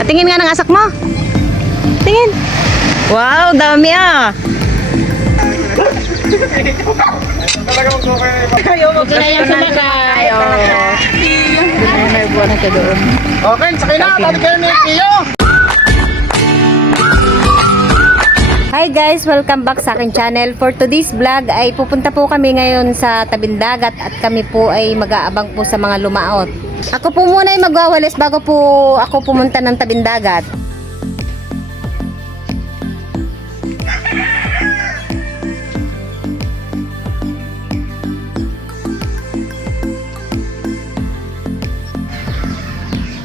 Patingin nga ng asak mo. Tingin. Wow, dami ah. Ito na yung sumakay. Okay, sakay na. Tati kayo ni Kiyo. Hi guys! Welcome back sa aking channel. For today's vlog ay pupunta po kami ngayon sa Tabindagat at kami po ay mag-aabang po sa mga lumaot. Ako po muna ay magwawalis bago po ako pumunta ng Tabindagat.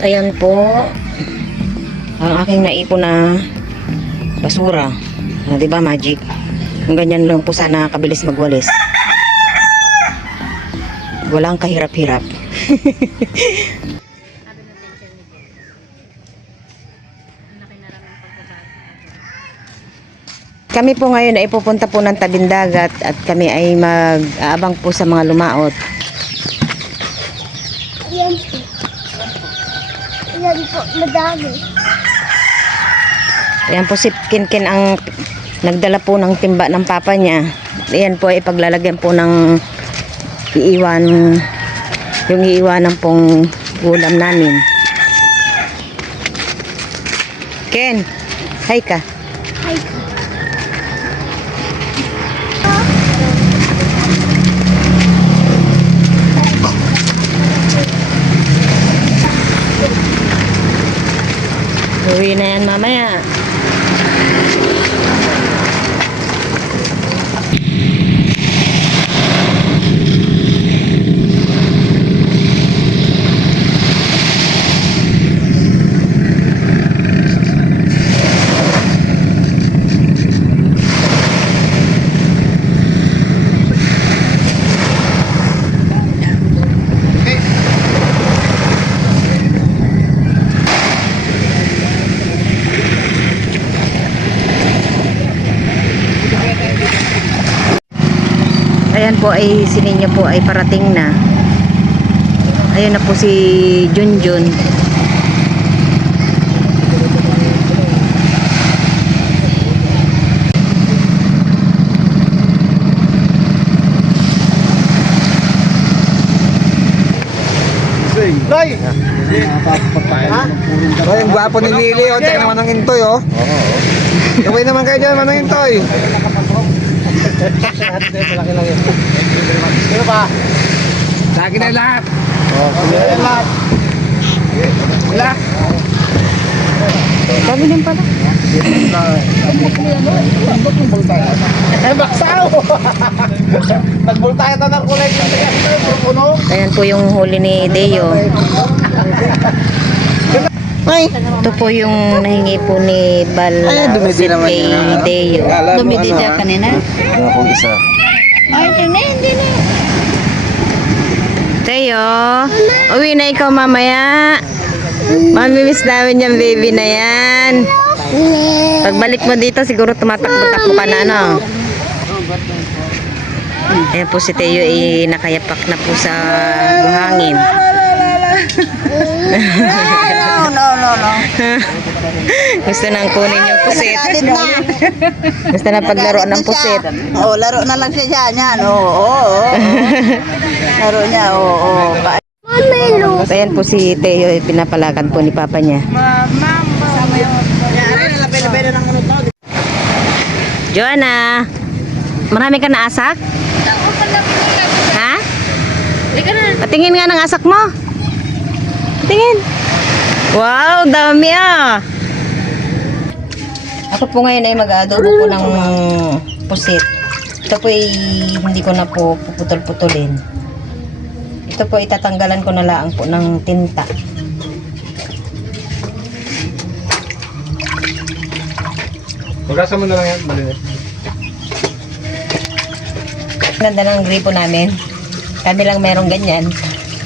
Ayan po ang aking naipon na basura. Ah, 'Di ba, Magic? Kung ganyan lang po sana kabilis magwalis. Walang kahirap-hirap. kami po ngayon ay pupunta po ng Tabindagat at kami ay mag-aabang po sa mga lumaot. Yan po. Yan po, madami. Ayan po si Kinkin ang nagdala po ng timba ng papa niya. Ayan po ay paglalagyan po ng iiwan yung iiwanan pong ulam namin. Ken, hi ka. Ay, Uwi na yan mamaya. Ayan po ay sininyo po ay parating na. Ayan na po si Junjun. Ha? Oh, yung gwapo ni Lily, oh. Tsaka naman ng Intoy, oh. Oo. Gawin naman kayo dyan, Manong Intoy. Malaki lang yun. Sino pa? Sa akin na lahat. Ayan lahat. Wala. Dami din pala. Baksaw! Nagmultahan na ng kulay. Ayan po yung huli ni Deo. Ay, ito po yung nahingi po ni Bal Ay, dumidi naman kay yan, ah. Deo. Alam mo, Dumidi ano, siya ah? kanina. Ano akong isa. Ay, na, hindi na. Deo, uwi na ikaw mamaya. Mamimiss namin yung baby na yan. Pagbalik mo dito, siguro tumatakbo-takbo ka na, ano? Ayan po si Teo, eh, nakayapak na po sa buhangin. No, no, no, no. Gusto nang kunin yung pusit. na. Gusto na paglaro ng pusit. Oo, laro na lang siya dyan. Yan, oo, oo, oo. Laro niya, oo, oo. Mamelo. So, ayan po si Teo, eh, pinapalakan po ni Papa niya. Joanna, marami ka na asak? Ha? Patingin nga ng asak mo. Tingin. Wow, dami ah. Ako po ngayon ay mag-adobo po ng pusit. Ito po ay hindi ko na po puputol-putulin. Ito po itatanggalan ko na lang po ng tinta. Magkasa mo na lang yan, malinis. Ganda ng gripo namin. Kami lang merong ganyan.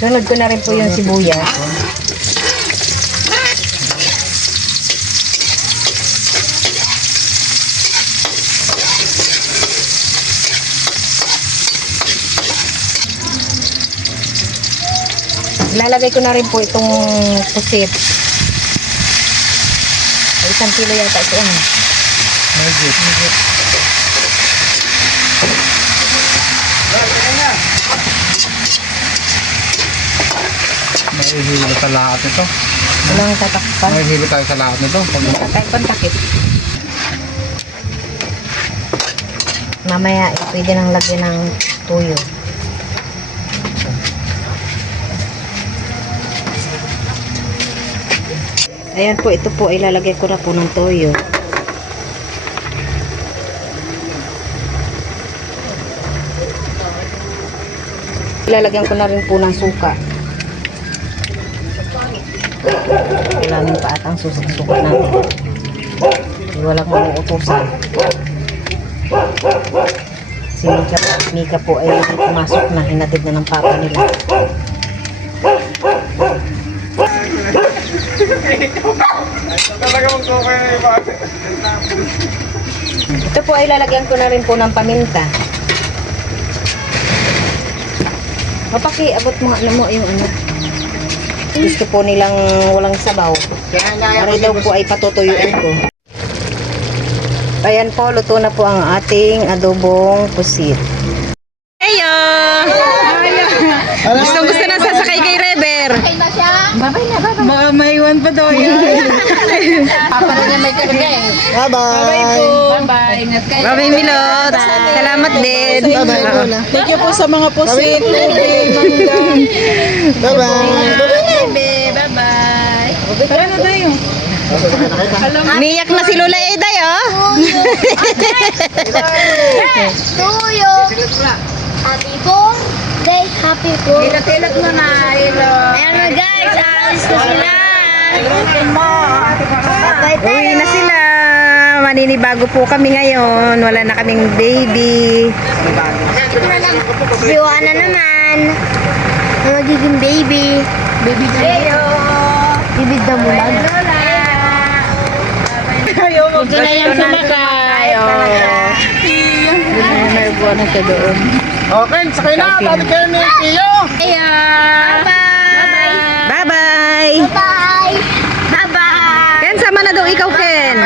Sunod ko na rin po yung sibuyas. Lalagay ko na rin po itong pusit. Isang kilo yata ito. Ano? Mahihilo sa lahat nito. Walang tatakpan. Mahihilo tayo sa lahat nito. Pag Tatay pantakip. Mamaya, eh, pwede nang lagyan ng tuyo. Ayan po, ito po, ilalagay ko na po ng toyo. Ilalagyan ko na rin po ng suka. Kailangan pa atang susok-suka natin. Hindi walang mauutusan. Si Mika, Mika po ay pumasok na, hinatid na ng papa nila. Ito po ay lalagyan ko na rin po ng paminta. Mapaki, abot mo, ano mo yung ano. Gusto po nilang walang sabaw. Para daw po ay patutuyuin ko. Ayan po, luto na po ang ating adobong pusit. Heyo! Gusto gusto na sasakay kay Reber. Baka maiwan pa daw yan. Bye-bye. Bye Milot. Salamat din. Thank you po sa mga pusit. Mangga. Bye-bye. Tara na tayo. Miyak na si Lola Eday, oh. Tuyo. Happy birthday, happy birthday. Ilat-ilat mo na. Ilo. Ayan na guys, alis na sila. Uwi na sila. Maninibago po kami ngayon. Wala na kaming baby. Siwa na naman. Magiging baby. Baby Heyo. Baby damulan. Kayo, Huwag ka na yan sumakay. Nervo na ka doon. Okay, sakay na. Balik kayo ni Tiyo. Bye-bye. Bye-bye. Bye. Bye-bye. Ken, sama na daw ikaw, Ken.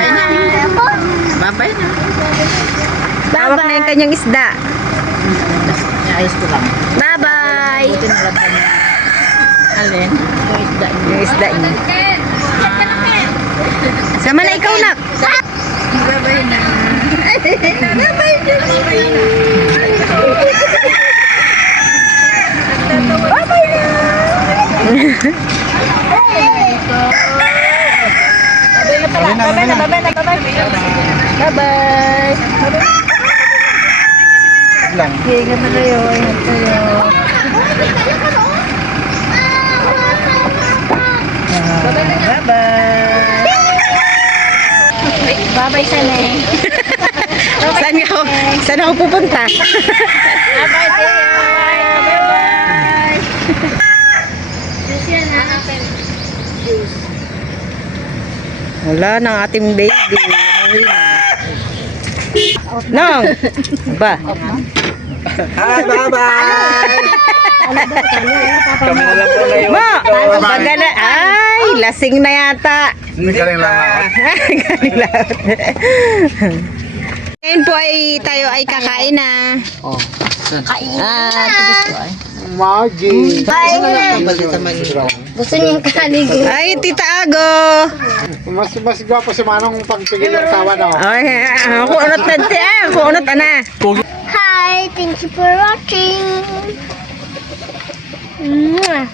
Babay na. Hawak na yung kanyang isda. Ayos ko lang. Bye-bye. Alin? Yung isda. Niya. Sama na ikaw, nak. Babay na. Babay na, babay na. Babay na, babay. Bye-bye. lang. Ingat na kayo. Ingat kayo. Bye-bye. Bye-bye, Sane. Saan ako, saan ako pupunta? Bye-bye, Tia. Bye-bye. Wala ng ating baby. Umuwi na. Nong! Ba? Hi, bye-bye. Kami na lang po ngayon. Mo! Magana. Ay, lasing na yata. Galing lang ako. Galing lahat. Ngayon po ay tayo ay kakain na. Oh. At Magi. Gusto niyo kaligo. ay, Tita Ago. Mas mas gwapo si Manong pagpigil ng sawa na. Ay, ako unot na tiya. Ako unot na. Hi, thank you for watching. Mwah.